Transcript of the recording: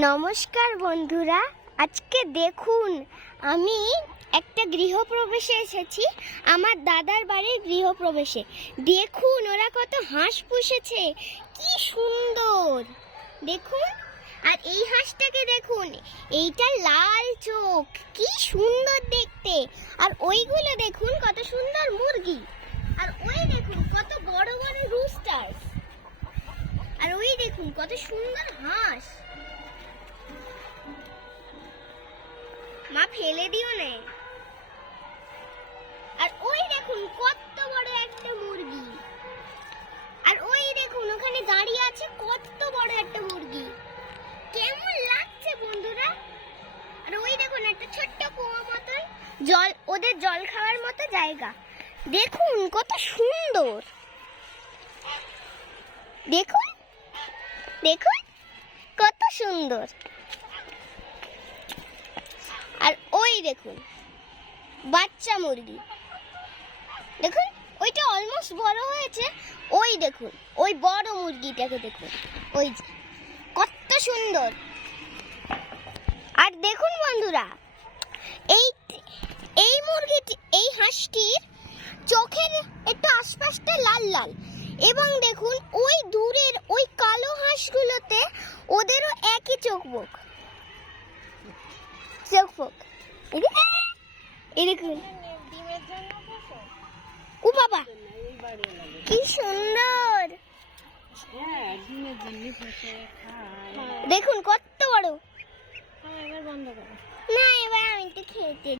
নমস্কার বন্ধুরা, আজকে দেখুন আমি একটা গৃহপ্রবেশে এসেছি। আমার দাদার বাড়ির গৃহপ্রবেশে দেখুন ওরা কত হাঁস পুষেছে, কি সুন্দর দেখুন। আর এই হাঁসটাকে দেখুন, এইটা লাল চোখ, কি সুন্দর দেখতে। আর ওইগুলো দেখুন কত সুন্দর মুরগি। আর ওই দেখুন কত বড় বড় রুস্টার। আর ওই দেখুন কত সুন্দর হাঁস। মা ফেলে দিও না। আর ওই দেখুন কত বড় একটা মুরগি। আর ওই দেখুন ওখানে দাঁড়িয়ে আছে কত বড় একটা মুরগি। কেমন লাগছে বন্ধুরা? আর ওই দেখুন একটা ছোট্ট কুয়ো মতন, জল, ওদের জল খাওয়ার মতো জায়গা। দেখুন কত সুন্দর, দেখুন দেখুন কত সুন্দর। আর ওই দেখুন বাচ্চা মুরগি, দেখুন ওইটা অলমোস্ট বড় হয়েছে। ওই দেখুন ওই বড় মুরগিটাকে দেখুন, ওই যে কত সুন্দর। আর দেখুন বন্ধুরা, এই মুরগিটি, এই হাঁসটির চোখের একটু আশপাশটা লাল লাল। এবং দেখুন ওই দূরের ওই কালো হাঁসগুলোতে ওদেরও একই চোখ মুখ। ও বাবা কি সুন্দর, দেখুন কত বড়। না এবার আমি তো খেতে